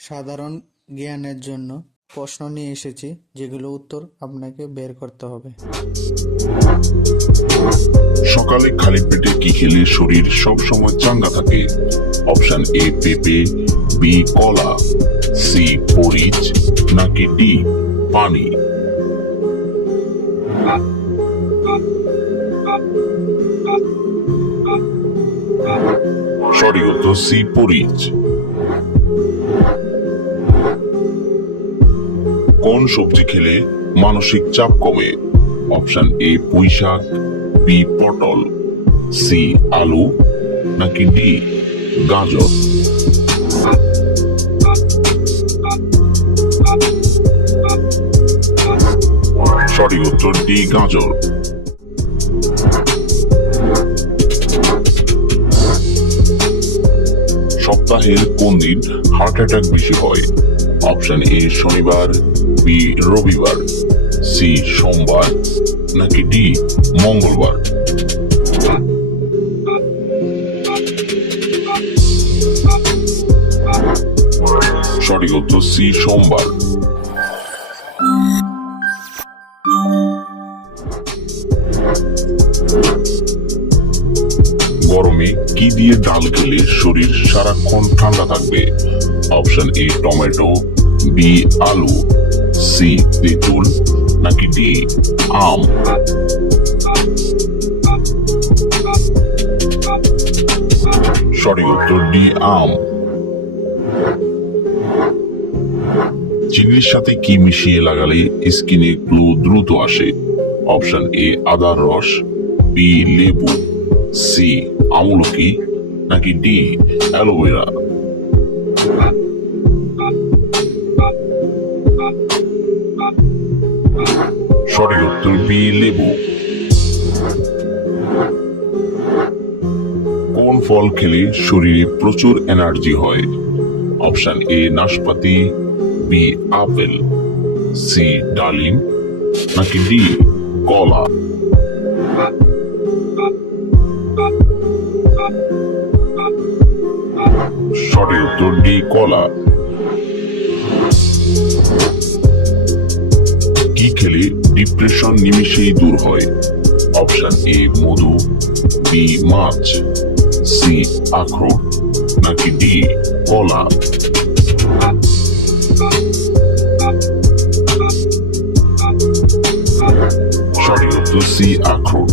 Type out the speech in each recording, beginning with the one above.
সাধারণ জ্ঞানের জন্য প্রশ্ন নিয়ে এসেছি, যেগুলো উত্তর আপনাকে বের করতে হবে। সকালে খালি পেটে কি খেলে শরীর সব সময় চাঙ্গা থাকে? অপশন এ, পেঁপে, বি, কলা, সি পরিচ নাকি ডি, পানি? সঠিক উত্তর সি পরিচ কোন সবজি খেলে মানসিক চাপ কমে? অপশন এ পুঁই শাক বি, পটল, সি, আলু, নাকি ডি, গাজর? সঠিক উত্তর, ডি, গাজর। সপ্তাহের কোন দিন হার্ট অ্যাটাক বেশি হয়? অপশন এ শনিবার বি রবিবার সি সোমবার, নাকি ডি মঙ্গলবার? সঠিক উত্তর সি সোমবার। গরমে কি দিয়ে ডাল খেলে শরীর সারাক্ষণ ঠান্ডা থাকবে? অপশন এ টমেটো বি আলু সি তেঁতুল নাকি ডি আম সঠিক উত্তর ডি আম চিনির সাথে কি মিশিয়ে লাগালে স্কিনে গ্লো দ্রুত আসে? অপশন এ আদার রস বি লেবু সি আমলকি, নাকি ডি অ্যালোভেরা সঠিক উত্তর বি লেবু। কোন ফল খেলে শরীরে প্রচুর এনার্জি হয়? অপশন এ, নাশপাতি, বি, আপেল, সি, ডালিম, নাকি ডি, কলা? সঠিক উত্তর ডি কলা। কি খেলে ডিপ্রেশন নিমিশেই দূর হয়? অপশন এ মধু। বি মাছ। সি আখরোট। নাকি ডি কলা। সঠিক উত্তর সি আখরোট।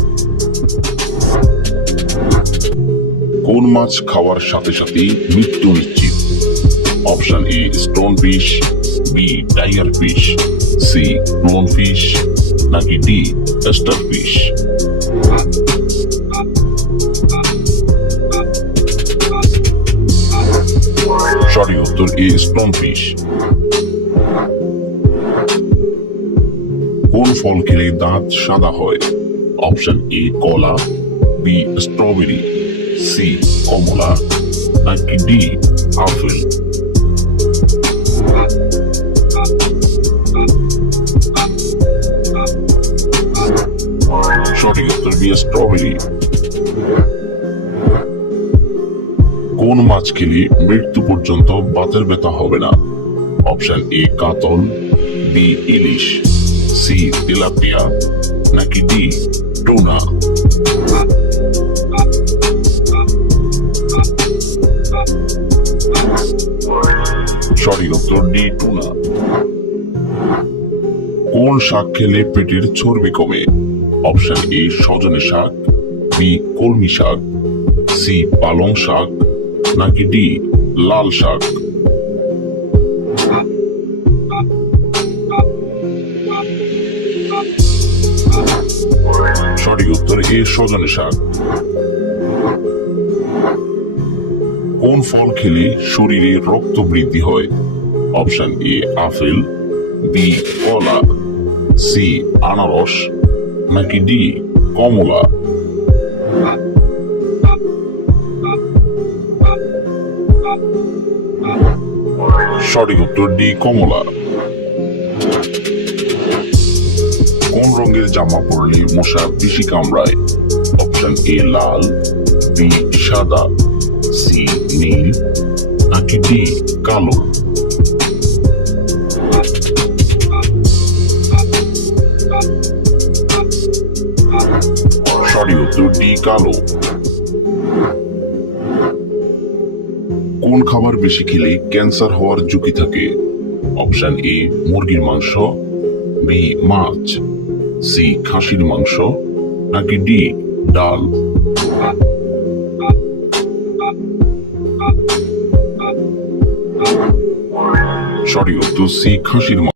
মাছ খাওয়ার সাথে সাথে মৃত্যু নিশ্চিত। Option A stone fish B tiger fish C clown fish নাকি ডি স্টার ফিশ উত্তর এ স্টোন ফিশ কোন ফল খেলে দাঁত সাদা হয়? অপশন এ কলা বি স্ট্রবেরি সি কমলা নাকি ডি আপেল সঠিক উত্তর বি স্ট্রবেরি কোন মাছ খেলে মৃত্যু পর্যন্ত বাতের ব্যথা হবে না? অপশন এ কাতল বি ইলিশ সি তেলাপিয়া, নাকি ডি টুনা সঠিক উত্তর ডি টুনা কোন শাক খেলে পেটের চর্বি কমে? অপশন এ সজনে শাক বি কলমি শাক সি পালং শাক, নাকি ডি লাল শাক? সঠিক উত্তর এ সজনে শাক। কোন ফল খেলে শরীরে রক্ত বৃদ্ধি হয়? অপশন এ, আপেল, বি, কলা, সি, আনারস, নাকি ডি, কমলা? সঠিক উত্তর ডি, কমলা। জামা পরলে মশা বেশি কামড়ায় অপশন এ লাল বি সাদা সি নীল নাকি ডি কালো সরি উত্তর ডি কালো কোন খাবার বেশি খেলে ক্যান্সার হওয়ার ঝুঁকি থাকে? অপশন এ মুরগির মাংস। বি মাছ। সি খাসির মাংস নাকি ডি ডাল? সরি উত্তর সি খাসির মাংস।